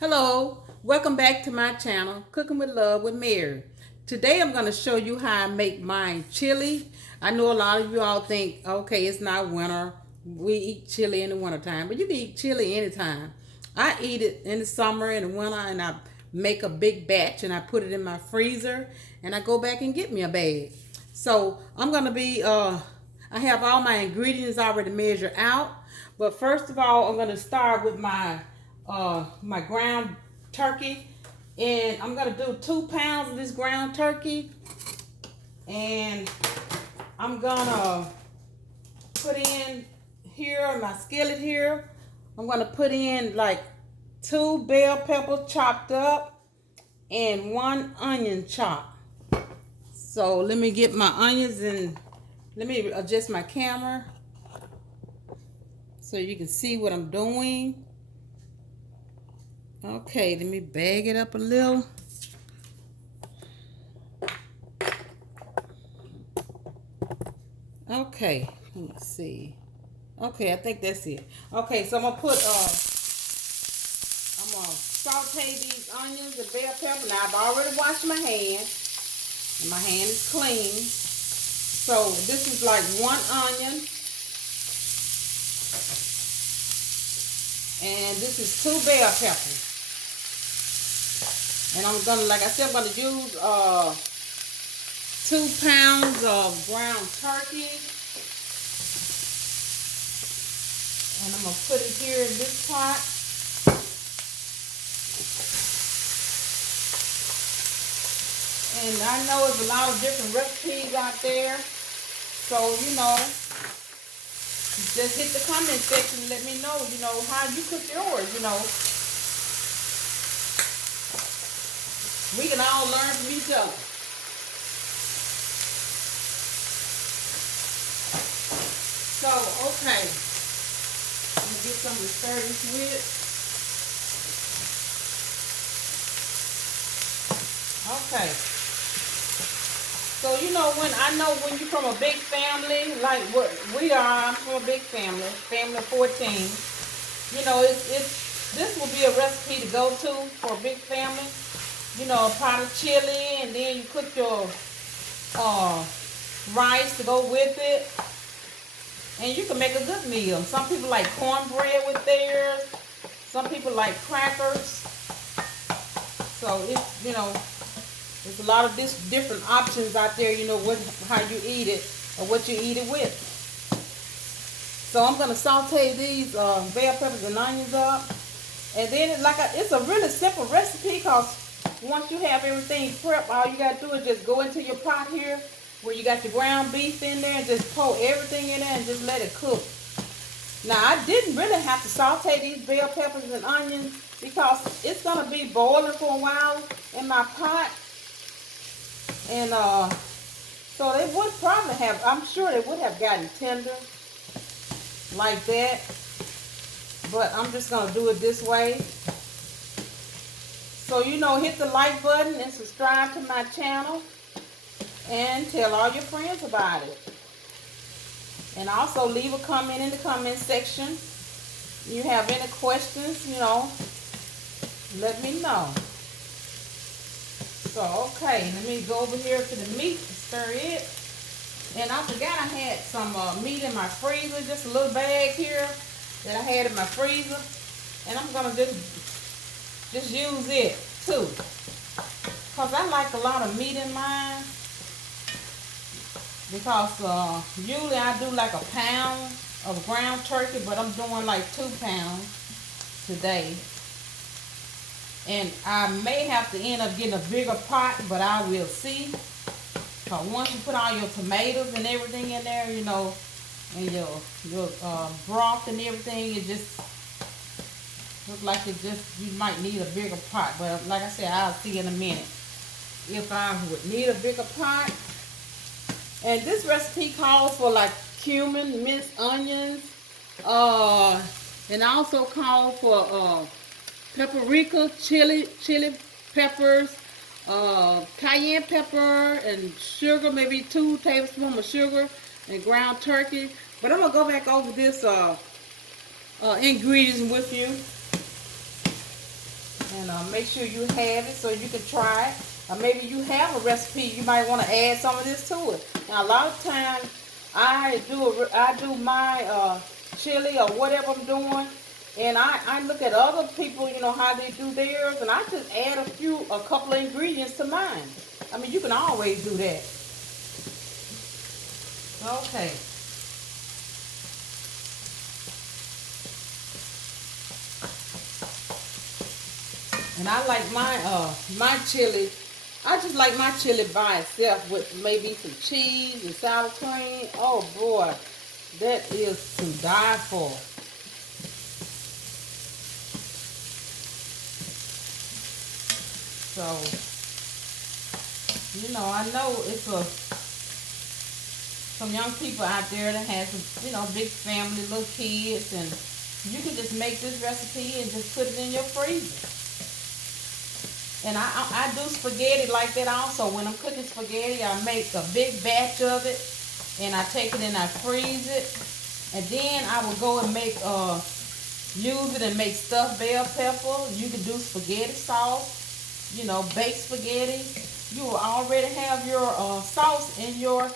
Hello, welcome back to my channel, Cooking with Love with Mary. Today I'm going to show you how I make mine chili. I know a lot of you all think, okay, it's not winter. We eat chili in the wintertime, but you can eat chili anytime. I eat it in the summer, in the winter, and I make a big batch and I put it in my freezer and I go back and get me a bag. So I'm going to I have all my ingredients already measured out. But first of all, I'm going to start with my ground turkey, and I'm gonna do 2 pounds of this ground turkey, and I'm gonna put in here my skillet here. I'm gonna put in like 2 bell peppers chopped up and 1 onion chopped. So let me get my onions and let me adjust my camera so you can see what I'm doing. Okay, let me bag it up a little. Okay, let me see. Okay, I think that's it. Okay, so I'm gonna saute these onions and bell pepper. Now I've already washed my hand, and my hand is clean. So this is like 1 onion, and this is 2 bell peppers. And I'm gonna, like I said, I'm gonna use 2 pounds of ground turkey, and I'm gonna put it here in this pot. And I know there's a lot of different recipes out there. So, just hit the comment section and let me know, how you cook yours. We can all learn from each other. So, okay. I'm going to get some to stir this with. Okay. So, when you're from a big family, like what we are, I'm from a big family of 14. This will be a recipe to go to for a big family. A pot of chili, and then you cook your rice to go with it. And you can make a good meal. Some people like cornbread with theirs. Some people like crackers. So there's a lot of different options out there, how you eat it or what you eat it with. So I'm going to saute these bell peppers and onions up. And then it's a really simple recipe, because once you have everything prepped, all you got to do is just go into your pot here where you got your ground beef in there and just pour everything in there and just let it cook. Now, I didn't really have to saute these bell peppers and onions because it's going to be boiling for a while in my pot. And so they would probably have, I'm sure they would have gotten tender like that. But I'm just going to do it this way. So, hit the like button and subscribe to my channel. And tell all your friends about it. And also leave a comment in the comment section. If you have any questions, let me know. So, okay, let me go over here to the meat and stir it. And I forgot I had some meat in my freezer, just a little bag here that I had in my freezer. And I'm going to just use it too, because I like a lot of meat in mine. Because usually I do like 1 pound of ground turkey, but I'm doing like 2 pounds today. And I may have to end up getting a bigger pot, but I will see. Because once you put all your tomatoes and everything in there, and your broth and everything, it just looks like you might need a bigger pot. But like I said, I'll see in a minute if I would need a bigger pot. And this recipe calls for like cumin, minced onions, and also calls for paprika, chili peppers, cayenne pepper, and sugar, maybe 2 tablespoons of sugar, and ground turkey. But I'm gonna go back over this ingredients with you. And make sure you have it so you can try it. Or maybe you have a recipe, you might want to add some of this to it. Now a lot of times I do my chili or whatever I'm doing, and I look at other people, you know, how they do theirs, and I just add a couple of ingredients to mine. I mean, you can always do that. Okay. And I like my chili. I just like my chili by itself with maybe some cheese and sour cream. Oh boy, that is to die for. So, you know, I know it's some young people out there that has, you know, big family, little kids, and you can just make this recipe and just put it in your freezer. And I do spaghetti like that also. When I'm cooking spaghetti, I make a big batch of it, and I take it and I freeze it, and then I will go and make use it and make stuffed bell pepper. You can do spaghetti sauce, you know, baked spaghetti. You will already have your sauce in your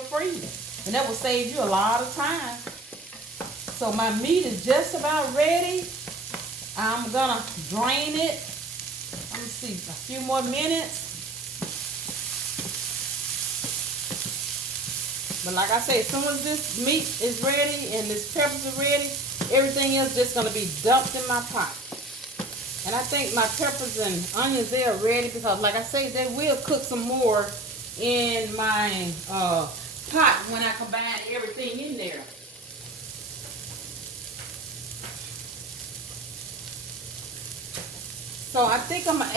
freezer, and that will save you a lot of time. So my meat is just about ready. I'm gonna drain it. Let me see, a few more minutes. But like I say, as soon as this meat is ready and this peppers are ready, everything else just gonna be dumped in my pot. And I think my peppers and onions, they are ready because, like I say, they will cook some more in my pot when I combine everything in there. So I think I'm gonna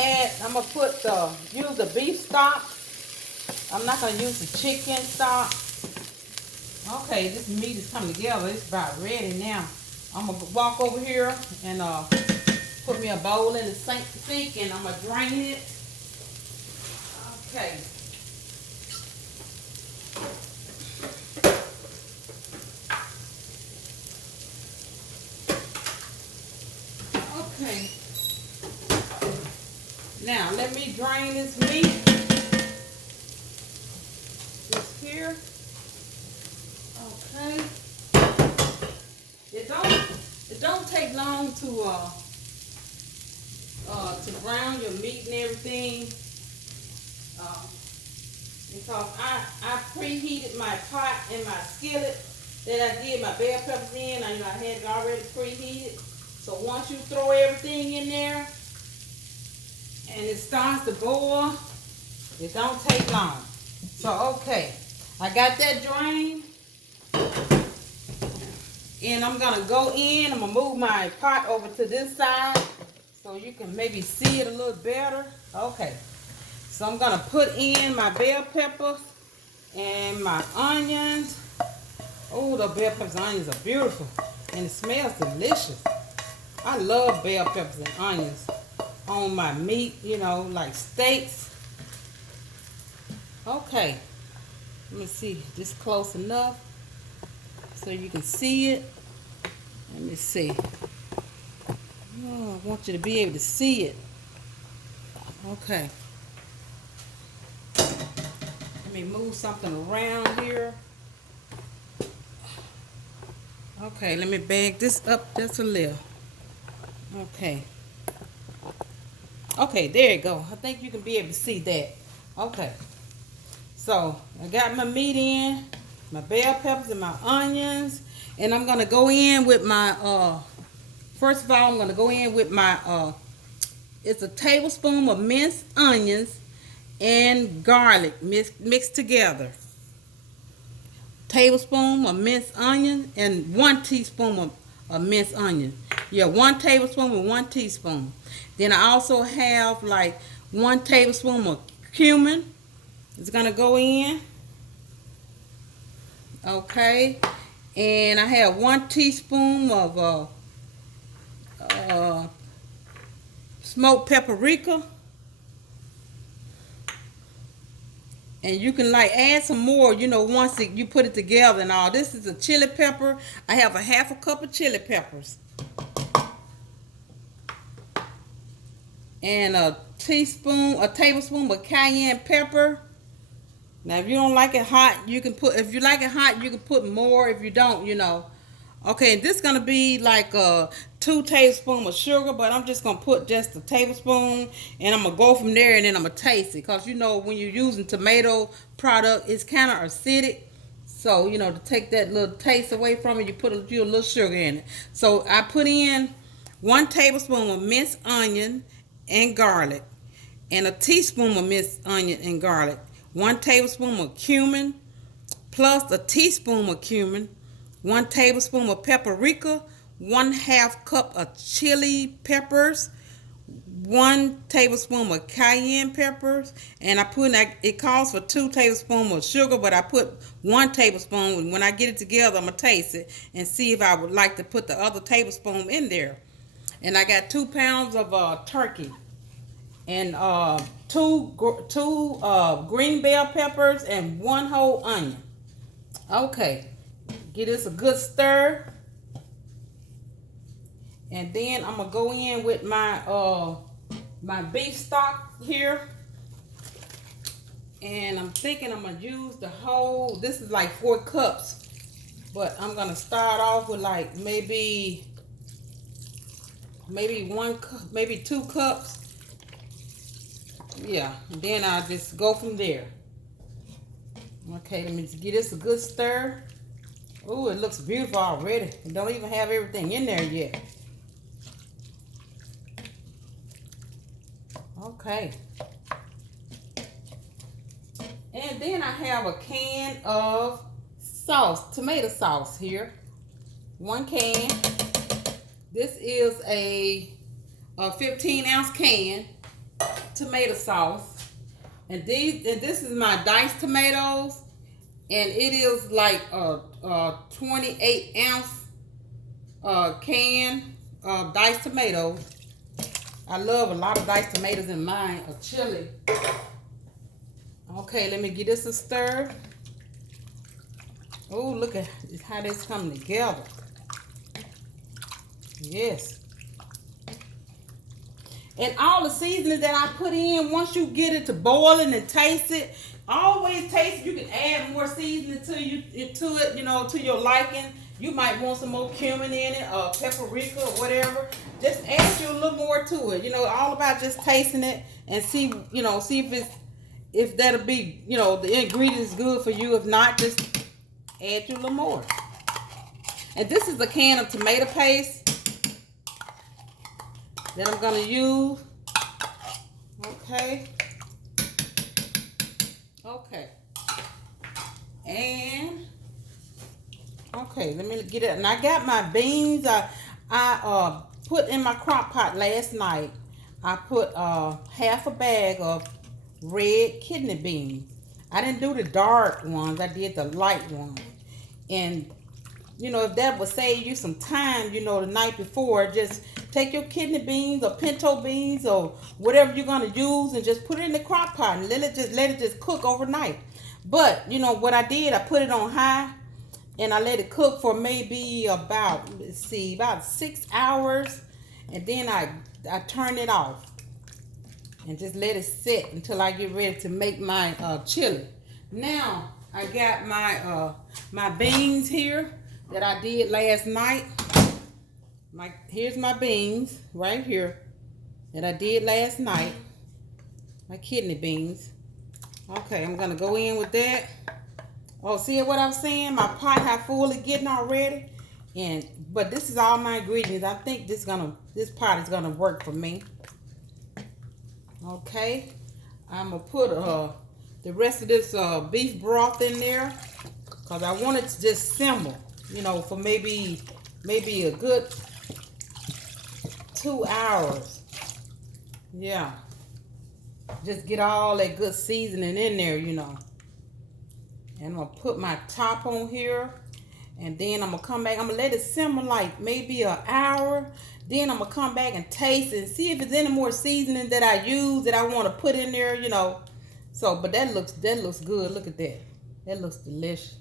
use the beef stock. I'm not gonna use the chicken stock. Okay, this meat is coming together. It's about ready now. I'm gonna walk over here and put me a bowl in the sink, and I'm gonna drain it. Okay. Okay. Now let me drain this meat. Just here. Okay. It don't take long to brown your meat and everything. Because I preheated my pot and my skillet that I did my bell peppers in. I had it already preheated. So once you throw everything in there and it starts to boil, it don't take long. So okay, I got that drained. And I'm gonna go in, I'm gonna move my pot over to this side so you can maybe see it a little better. Okay, so I'm gonna put in my bell peppers and my onions. Oh, the bell peppers and onions are beautiful, and it smells delicious. I love bell peppers and onions on my meat, you know, like steaks. Okay, let me see, this close enough so you can see it. Let me see. Oh, I want you to be able to see it. Okay. Let me move something around here. Okay, let me bag this up just a little. Okay. Okay, there you go. I think you can be able to see that. Okay. So, I got my meat in, my bell peppers and my onions. And I'm going to go in with my, first of all, I'm going to go in with my, it's a tablespoon of minced onions and garlic mixed together. Tablespoon of minced onion and 1 teaspoon of minced onion. Yeah, 1 tablespoon with 1 teaspoon. Then I also have like 1 tablespoon of cumin. It's going to go in. Okay. And I have 1 teaspoon of smoked paprika. And you can like add some more, you know, once you put it together and all. This is a chili pepper. I have a 1/2 cup of chili peppers. and a tablespoon of cayenne pepper. Now, if you don't like it hot, you can put, if you like it hot, you can put more. If you don't, Okay, this is going to be like 2 tablespoons of sugar, but I'm just going to put just a tablespoon, and I'm going to go from there, and then I'm going to taste it. Because, when you're using tomato product, it's kind of acidic. So, to take that little taste away from it, you put a little sugar in it. So, I put in 1 tablespoon of minced onion and garlic, and a teaspoon of minced onion and garlic. 1 tablespoon of cumin, plus a teaspoon of cumin, 1 tablespoon of paprika, 1/2 cup of chili peppers, 1 tablespoon of cayenne peppers, and it calls for 2 tablespoons of sugar, but I put 1 tablespoon. When I get it together, I'm gonna taste it and see if I would like to put the other tablespoon in there. And I got 2 pounds of turkey, and two green bell peppers, and 1 whole onion. Okay, give this a good stir, and then I'm gonna go in with my beef stock here, and I'm thinking I'm gonna use the whole. This is like 4 cups, but I'm gonna start off with like maybe 1 cup, maybe 2 cups. Yeah, and then I'll just go from there. Okay, let me just give this a good stir. Oh, it looks beautiful already. It don't even have everything in there yet. Okay. And then I have a can of sauce, tomato sauce here. 1 can. This is a 15-ounce can tomato sauce. And this is my diced tomatoes, and it is like a 28-ounce can of diced tomatoes. I love a lot of diced tomatoes in mine, a chili. Okay, let me give this a stir. Oh, look at how this coming together. Yes. And all the seasoning that I put in, once you get it to boiling and taste it, always taste it. You can add more seasoning to it, to your liking. You might want some more cumin in it, or paprika, or whatever. Just add you a little more to it. All about just tasting it and see if that'll be, the ingredients good for you. If not, just add you a little more. And this is a can of tomato paste that I'm gonna use. Okay. And okay, let me get it. And I got my beans. I put in my crock pot last night. I put 1/2 a bag of red kidney beans. I didn't do the dark ones. I did the light ones. And if that would save you some time, the night before, just take your kidney beans or pinto beans or whatever you're gonna use, and just put it in the crock pot and let it just cook overnight. But what I did, I put it on high, and I let it cook for maybe about 6 hours, and then I turn it off and just let it sit until I get ready to make my chili. Now I got my beans here that I did last night. Here's my beans right here that I did last night. My kidney beans. Okay, I'm gonna go in with that. Oh, see what I'm saying? My pot how full it's getting already. But this is all my ingredients. I think this pot is gonna work for me. Okay, I'm gonna put the rest of this beef broth in there, because I want it to just simmer, for maybe a good 2 hours. Yeah, just get all that good seasoning in there, And I'm gonna put my top on here, and then I'm gonna come back. I'm gonna let it simmer like maybe an hour. Then I'm gonna come back and taste and see if there's any more seasoning that I use that I want to put in there, So, but that looks good. Look at that. That looks delicious.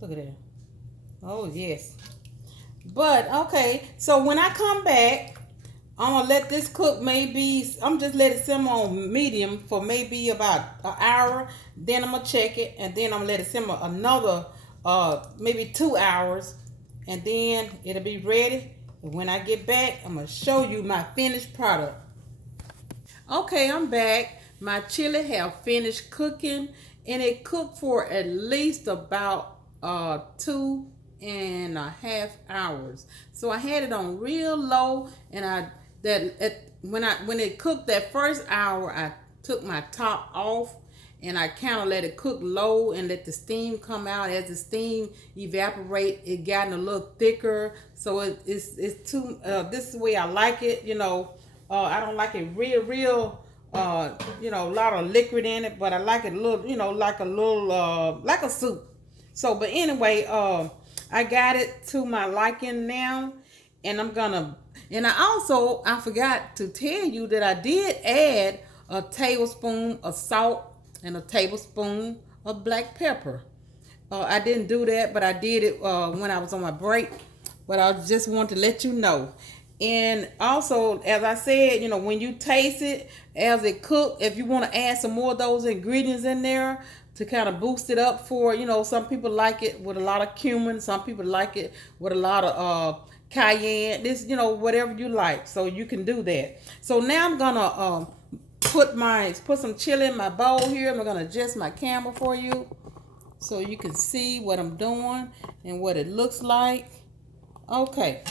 Look at that. Oh yes. But okay, so when I come back, I'm gonna let this cook maybe, I'm just let it simmer on medium for maybe about an hour. Then I'm gonna check it, and then I'm gonna let it simmer another maybe 2 hours, and then it'll be ready. And when I get back, I'm gonna show you my finished product. Okay, I'm back. My chili have finished cooking, and it cooked for at least about 2.5 hours. So I had it on real low, and when it cooked that first hour, I took my top off, and I kind of let it cook low and let the steam come out. As the steam evaporate, it gotten a little thicker. So it's too. This is the way I like it. I don't like it real. A lot of liquid in it, but I like it a little. Like a little, like a soup. So, but anyway, I got it to my liking now, and I forgot to tell you that I did add a tablespoon of salt and a tablespoon of black pepper. I didn't do that, but I did it when I was on my break. But I just want to let you know. And also, as I said, when you taste it as it cook, if you want to add some more of those ingredients in there to kind of boost it up for, some people like it with a lot of cumin, some people like it with a lot of cayenne, this, whatever you like. So you can do that. So now I'm gonna put some chili in my bowl here. I'm gonna adjust my camera for you so you can see what I'm doing and what it looks like. Okay,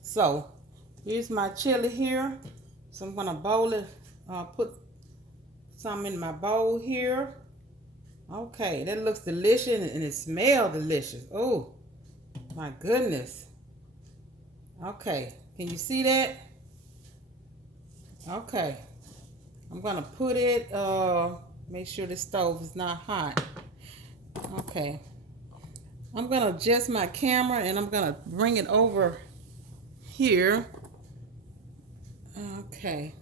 so here's my chili here. So I'm gonna bowl it, put some in my bowl here. Okay, that looks delicious and it smells delicious. Oh my goodness. Okay, can you see that? Okay, I'm gonna put it, make sure the stove is not hot. Okay, I'm gonna adjust my camera and I'm gonna bring it over here. Okay,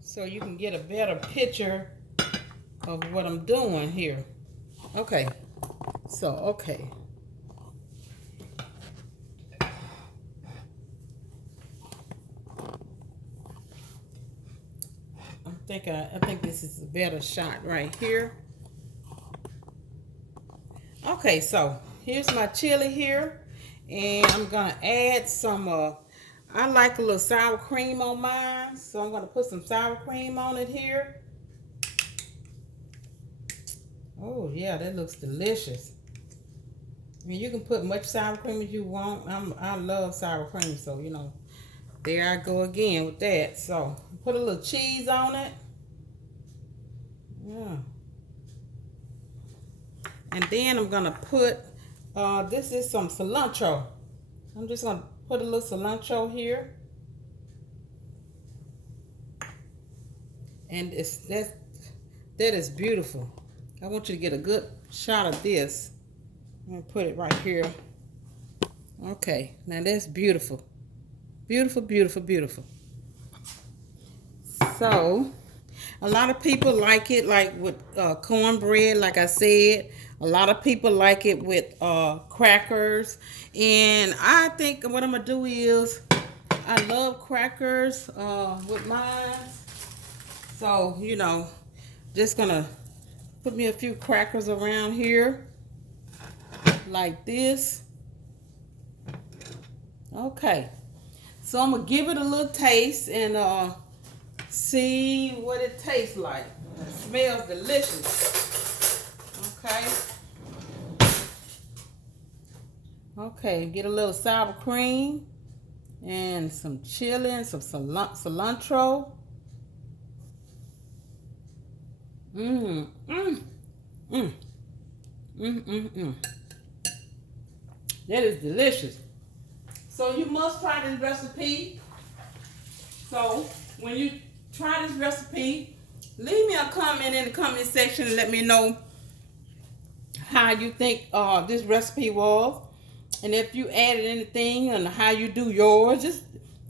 so you can get a better picture of what I'm doing here. Okay, so okay. I think this is a better shot right here. Okay, so here's my chili here, and I'm gonna add some I like a little sour cream on mine, so I'm gonna put some sour cream on it here. Oh yeah, that looks delicious. I mean, you can put much sour cream as you want. I love sour cream, so there I go again with that. So put a little cheese on it. Yeah. And then I'm gonna put this is some cilantro. I'm just gonna put a little cilantro here. And that is beautiful. I want you to get a good shot of this. I'm gonna put it right here. Okay, now that's beautiful. Beautiful, beautiful, beautiful. So, a lot of people like it like with cornbread, like I said. A lot of people like it with crackers. And I think what I'm going to do is, I love crackers with mine. So, just going to put me a few crackers around here. Like this. Okay. So I'm going to give it a little taste and see what it tastes like. It smells delicious. Okay. Okay, get a little sour cream and some chili and some cilantro. That is delicious. So you must try this recipe. So when you try this recipe, leave me a comment in the comment section and let me know how you think this recipe was. And if you added anything and how you do yours, just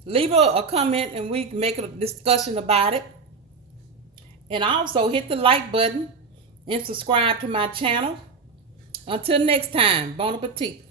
leave a comment and we can make a discussion about it. And also hit the like button and subscribe to my channel. Until next time, bon appetit.